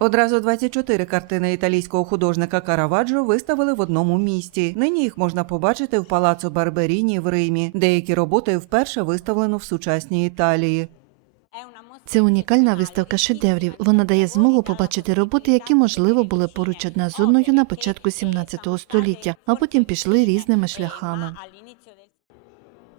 Одразу 24 картини італійського художника Караваджо виставили в одному місті. Нині їх можна побачити в палацу Барберіні в Римі. Деякі роботи вперше виставлено в сучасній Італії. Це унікальна виставка шедеврів. Вона дає змогу побачити роботи, які можливо були поруч одна з одною на початку 17 століття, а потім пішли різними шляхами.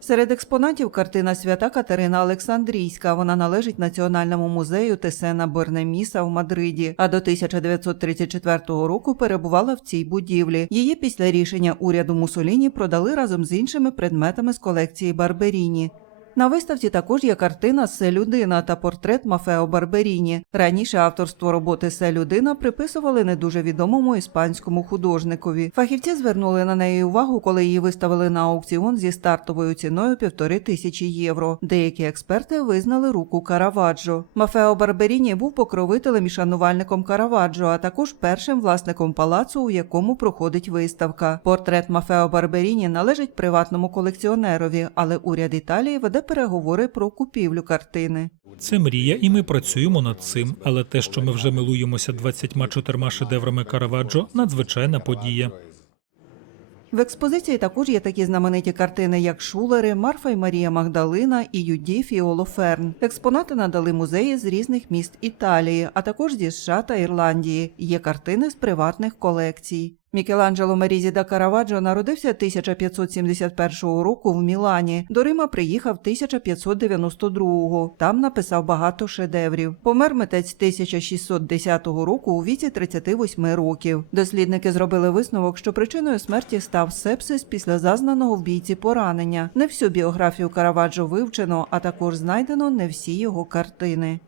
Серед експонатів картина Свята Катерина Олександрійська. Вона належить Національному музею Тесена Бернеміса в Мадриді, а до 1934 року перебувала в цій будівлі. Її після рішення уряду Мусоліні продали разом з іншими предметами з колекції Барберіні. На виставці також є картина «Се людина» та портрет Мафео Барберіні. Раніше авторство роботи «Се людина» приписували не дуже відомому іспанському художникові. Фахівці звернули на неї увагу, коли її виставили на аукціон зі стартовою ціною півтори тисячі євро. Деякі експерти визнали руку Караваджо. Мафео Барберіні був покровителем і шанувальником Караваджо, а також першим власником палацу, у якому проходить виставка. Портрет Мафео Барберіні належить приватному колекціонерові, але уряд Італії веде переговори про купівлю картини. Це мрія, і ми працюємо над цим. Але те, що ми вже милуємося 24 шедеврами Караваджо, надзвичайна подія. В експозиції також є такі знамениті картини, як Шулери, Марфа і Марія Магдалина і Юді Фіолоферн. Експонати надали музеї з різних міст Італії, а також зі США та Ірландії. Є картини з приватних колекцій. Мікеланджело Мерізі да Караваджо народився 1571 року в Мілані. До Рима приїхав 1592-го. Там написав багато шедеврів. Помер митець 1610 року у віці 38 років. Дослідники зробили висновок, що причиною смерті став сепсис після зазнаного в бійці поранення. Не всю біографію Караваджо вивчено, а також знайдено не всі його картини.